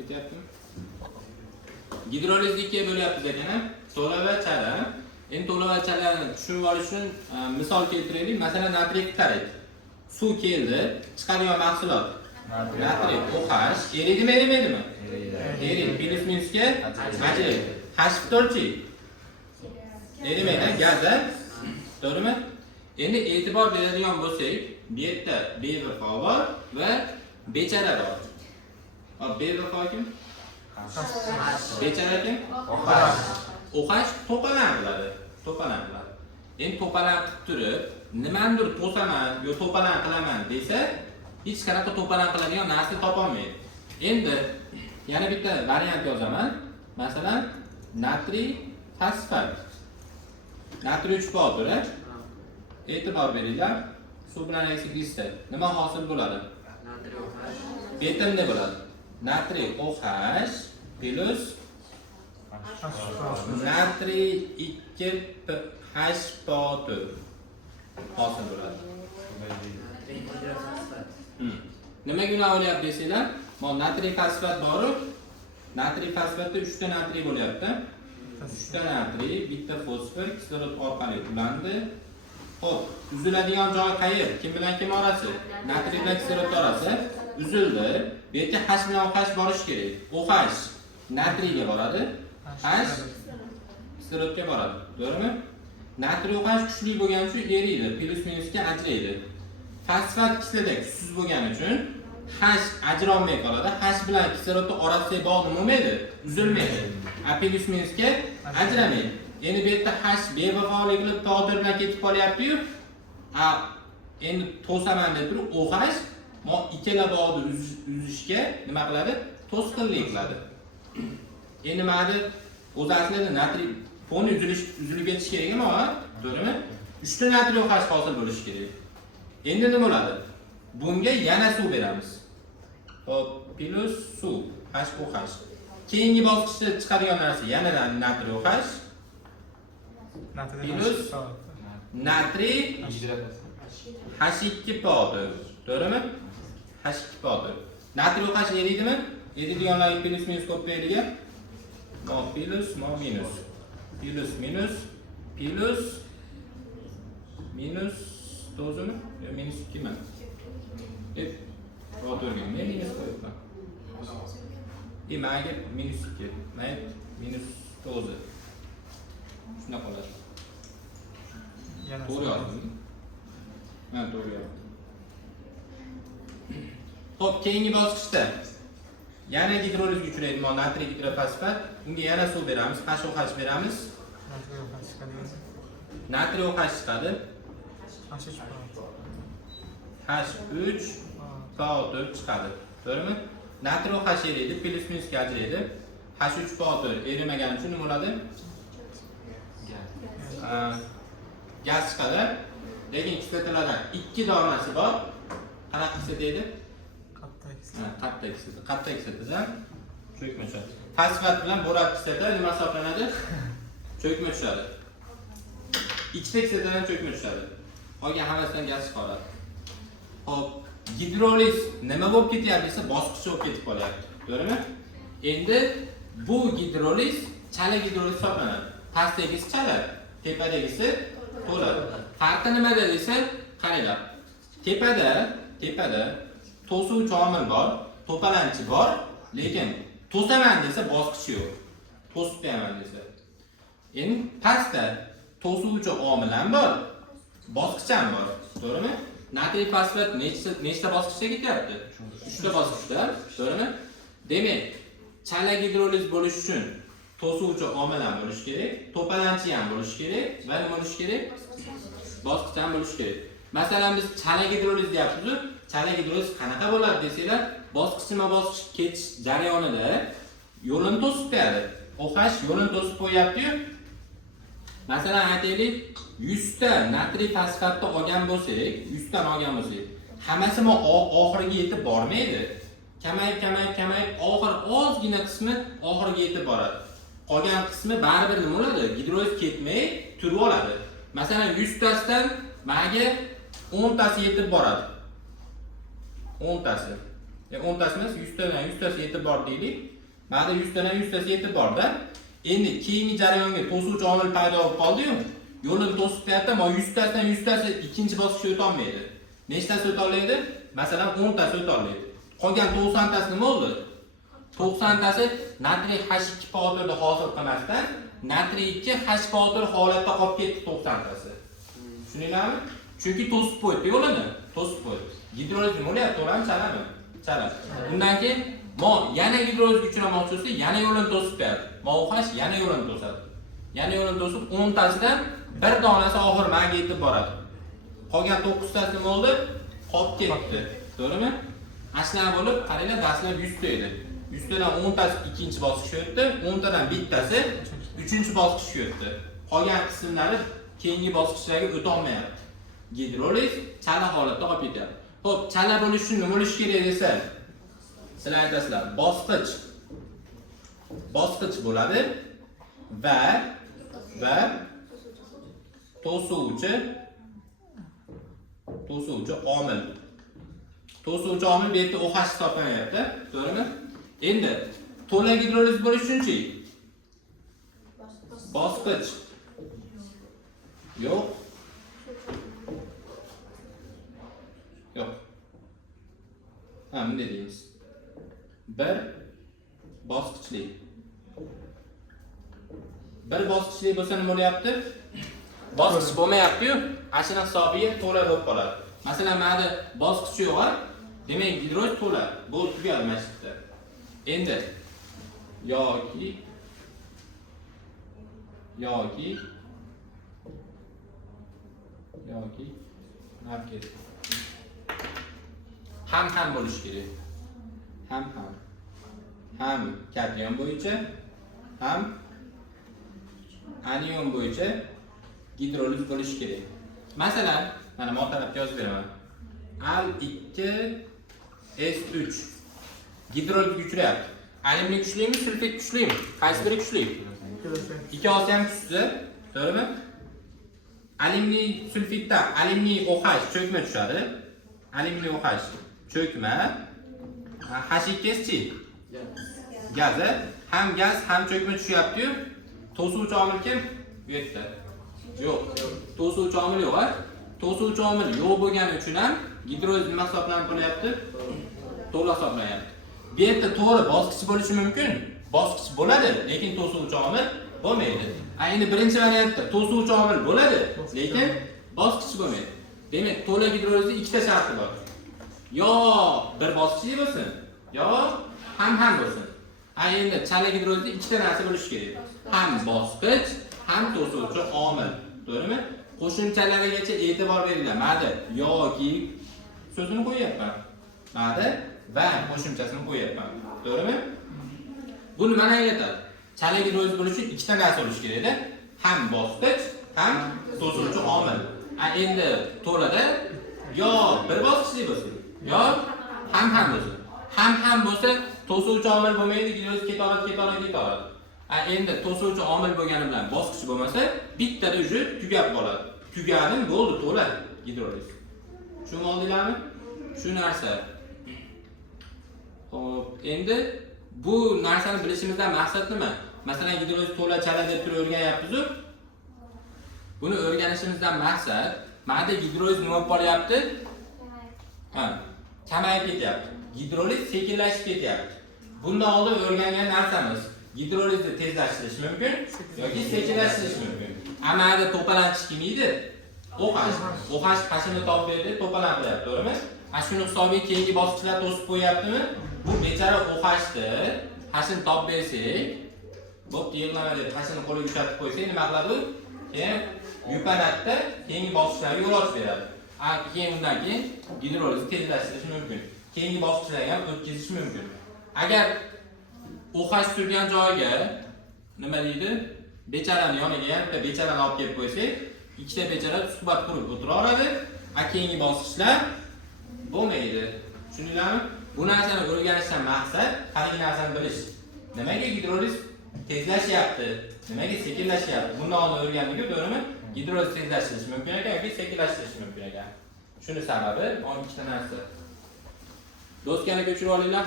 Ketyaptimi? Gidrolizga ikkiga bo'lyapmiz ekan, to'la va chala. Endi to'la va chalani tushunib olish uchun misol keltiraylik. Masalan, natriyga qaraylik. Suv keldi, chiqadigan mahsulot natriy OH eridimi, erimaydimi? Eriydi. Plus minusga ajraydi. H4chi erimaydi, gazda. To'g'rimi? Endi e'tibor beradigan bo'lsak, bu yerda bevafo bor va bechara bor. Bevafo kim? Bechara kim? OH to'palanadi. Endi to'palan qilib turib, nimandir to'saman yo to'palan qilaman desa, hech qanaqa to'palan qiladigan narsa topolmaydi. Endi yana bitta variant yozaman. Masalan, natriy fosfat. Natriy 3 bor, e'tibor beringlar. Suv bilan eksilsa nima hosil bo'ladi? Natriy OH. Betim ne bo'ladi? Natriy OH plus natriy 2H4 hosil bo'ladi. Nimaga uni olyapti desanglar, mana natriy fosfat bor. Natriy fosfatda 3 ta natriy bo'lyapti. 3 ta natriy, bitta fosfor kislorod orqali ulandi. Xo'p, uziladigan joy qayer? Kim bilan kim orasi? Natriy bilan kislorod orasi uzildi. Bu yerga H bilan OH borish kerak. OH natriyga boradi, H kislorodga boradi. To'g'rimi? Natriy OH kuchli bo'lgani uchun eriydi, plus minusga ajraydi. Fosfat kislorod kuchsiz bo'lgani uchun H ajralmay qoladi. H bilan kislorodning orasidagi bog' nima bo'lmaydi? Uzilmaydi. Plus minusga ajramaydi. Endi bu yerda H bevafolik qilib taqdir bilan ketib qolyapti-yu. Endi to'saman deb turib OH mo ikkala bog'ni uzishga nima qiladi? To'sqinlik qiladi. Endi mana o'zi aslida natriy foni uzilib ketish kerak emas, to'g'rimi? 3 ta natriy OH hosil bo'lishi kerak. Endi nima bo'ladi? Bunga yana suv beramiz. Hop, plus suv, HOH. Keyingi bosqichda chiqadigan narsa yana natriy OH plus natriy H2 powder. To'g'rimi? H2 powder. Natriy OH eriydimi? Eriydiganlarga plus minus ko'payliga. Plus minus. Plus minus plus minus to'zimi? Yo minus 2 mi? O'tirgan. Men minus qo'yibman. Mayga minus 2. May minus 9. Shuna qoladi. To'g'ri yozdim. Men to'g'ri yozdim. Xo'p, keyingi bosqichda yana gidrolizga uchraydi. Mana natriy gidrofosfat. Unga yana suv beramiz, HOH beramiz. Natriy OH chiqadi. H3 powder chiqadi. To'g'rimi? Natriy OH eriydi, plus minusga ajraydi. H3 powder erimagani uchun nima bo'ladi? Gaz chiqadi. Lekin kislotalardan 2 donasi bor. Qanaqa kislota edi? Qattiq kislota. Qattiq kislotadan cho'kma tushadi. Fosfat bilan borat kislota nima hisoblanadi? Cho'kma tushadi. Ikkita kislotadan cho'kma tushadi. Qolgan hammasidan gaz chiqaradi. Xo'p, gidroliz nima bo'lib ketyapti desa, bosqichga o'tib ketib qolyapti. To'g'rimi? Endi bu gidroliz chala gidroliz hisoblanadi. Pastdagisi chala, tepadagisi to'la. Farqi nimada desa, qaranglar. Tepada to'suvchi omil bor, to'palanchi bor, lekin to'saman desa bosqichi yo'q. To'sib qo'yaman desa. Endi pastda to'suvchi omil ham bor, bosqich ham bor. To'g'rimi? Natriy fosfat nechta bosqichda ketyapti? 3 ta bosqichda, to'g'rimi? Demak, chala gidroliz bo'lish uchun to'suvchi omil ham bo'lish kerak, to'palanchi ham bo'lish kerak va nima bo'lish kerak? Bosqich ham bo'lish kerak. Masalan, biz chala gidroliz deyapmiz-ku. Chala gidroliz qanaqa bo'ladi desanglar, bosqich ketish jarayonida yo'lini to'sib qo'yadi. OH yo'lini to'sib qo'yapti-yu. Masalan, aytaylik, 100 ta natriy fosfatni olgan bo'lsak, 100 dan olgan bo'lsak, hammasi oxiriga yetib bormaydi. Kamayib, oxir ozgina qismi oxiriga yetib boradi. Qolgan qismi baribir nima bo'ladi? Gidroliz ketmay turib oladi. Masalan, 100 tasidan menga 10 tasi yetib boradi. 10 tasi. 10tasimiz 100 tadan 100 tasi yetib bor deylik. Mana 100 tadan 100 tasi yetib borda. Endi keyingi jarayonga to'suvchi omil paydo bo'lib qoldi-yu. Yo'lni to'sib qo'yapti, ammo 100 tadan 100 tasi ikkinchi bosqichga o'ta olmaydi. Nechtasi o'ta oladi? Masalan, 10 tasi o'ta oladi. Qolgan 90 tasi nima bo'ldi? 90 tasi natriy H2O4 hosil qilmasdan natriy 2H2O4 holatda qolib ketdi 90 tasi. Tushundinglarmi? Chunki to'sib qo'ydi yo'lini, to'sib qo'ydi. Gidroliz nima bo'lyapti? To'g'rimi, chaladimi? Chaladi. Undan keyin yana gidrolizga uchramoqchi bo'lsa, yana yo'lini to'sib qo'yadi. OH yana yo'lini to'sadi. Yana yo'lini to'sib 10 tasidan bir donasi oxir manga yetib boradi. Qolgan 9 tasi nima bo'ldi? Qolib ketdi. To'g'rimi? Ashlar bo'lib, qaranglar, dastlab 100 ta edi. 100 tadan 10 tasi ikkinchi bosqichga o'tdi, 10 tadan bittasi uchinchi bosqichga o'tdi. Qolgan qismlari keyingi bosqichlarga o'ta olmayapti. Gidroliz chala holatda qolib ketyapti. Xo'p, chala bo'lish uchun nima bo'lish kerak desa, sizlar aytasizlar, bosqich bo'ladi va to'suvchi omil. To'suvchi omil bu yerda OH hisoblanyapti, to'g'rimi? Endi to'la gidroliz bo'lish uchunchi bosqich yo'q. Ha, bunday deymiz. Bir bosqichli bo'lsa nima bo'lyapti? Bosqich bo'lmayapti-yu, ashuna hisobiga to'la bo'lib qoladi. Masalan, mana bosqich yo'q, demak gidroliz to'la. Bu tugadi mana shu yerda. Endi yoki ham bo'lish kerak. Ham kation bo'yicha, ham anion bo'yicha gidroliz bo'lish kerak. Masalan, mana bu tarafga yozib beraman. Al2S3 gidroliz uchrayapti. Alyumin kuchlimi, sulfit kuchlimi? Qaysi biri kuchli? Ikkalasi ham kuchli, to'g'rimi? Alyumin sulfitdan alyumin OH cho'kma tushadi. Alyumin OH cho'kma. H2S-chi? Gazi. Ham gaz, ham cho'kma tushyapti-yu. To'suvchi omil kim? Bu yerda. Yo'q. To'suvchi omil yo'q, To'suvchi omil yo'q bo'lgani uchun ham gidroliz nima hisoblanib qolyapti? To'la hisoblanyapti. Bu yerda to'g'ri bosqich bo'lishi mumkin. Bosqich bo'ladi, lekin to'suvchi omil bo'lmaydi. Endi birinchi variantda to'suvchi omil bo'ladi, lekin bosqich bo'lmaydi. Demak, to'la gidrolizning ikkita sharti bor. Yo bir bosqichli bo'lsin, yo ham bo'lsin. Endi chala gidrolizda ikkita narsa bo'lishi kerak. Ham bosqich, ham to'suvchi omil. To'g'rimi? Qo'shimchalarigacha e'tibor beringlar. Mana yoki so'zini qo'yapman. Mana va qo'shimchasini qo'yapman. To'g'rimi? Bu nimani anglatadi? Chala gidroliz bo'lish uchun ikkita narsa bo'lishi kerak-da. Ham bosqich, ham to'suvchi omil. Endi to'lada yo bir bosqichli bo'lsin, yo ham bo'lsin. Ham bo'lsa to'suvchi omil bo'lmaydi, gidroliz ketadi. Endi to'suvchi omil bo'lgani bilan bosqich bo'lmasa, bittada uje tugab qoladi. Tugadimi, bo'ldi, to'la gidroliz. Tushunib oldinglarmi? Shu narsa. Xo'p, endi bu narsani bilishimizdan maqsad nima? Masalan, gidroliz to'la chala deb turib o'rganyapmiz-ku. Buni o'rganishimizdan maqsad, mana gidroliz nima bo'lib qolyapti? Kamayib ketyapti. Gidroliz sekinlashib ketyapti. Bundan oldin o'rgangan narsamiz gidrolizni tezlashtirish mumkin yoki sekinlashtirish mumkin. Amalda to'palanish kim edi? OH qashini topib berdi, to'palan qilyapti, to'g'rimi? Shuni hisobiga keyingi bosqichlar to'sib qo'yaptimi? Bu bechara OH'ni qashini topib bersak, bo'pti, yig'lama deb qashini qo'liga ushatib qo'ysak, nima qiladi u? Keyin yupanatda keyingi bosqichlarga yo'l ochib beradi. Keyin undan keyin gidrolizni tezlashtirish mumkin. Keyingi bosqichlarga ham o'tkazish mumkin. Agar OH turgan joyiga nima deydi? Becharani yoniga yana becharani olib kelib qo'ysak, ikkita bechara suhbat qurib o'tiraveradi. Keyingi bosqichlar bo'lmaydi. Tushundinglarmi? Bu narsani o'rganishdan maqsad haligi narsani bilish. Nimaga gidroliz tezlashyapti? Nimaga sekinlashyapti? Bundan oldin o'rgandik-ku, to'g'rimi? Gidroliz tezlashtirish mumkin ekan yoki sekinlashtirish mumkin ekan. Shuni sababi o'n ikkita narsa. Doskani ko'chirib olinglar.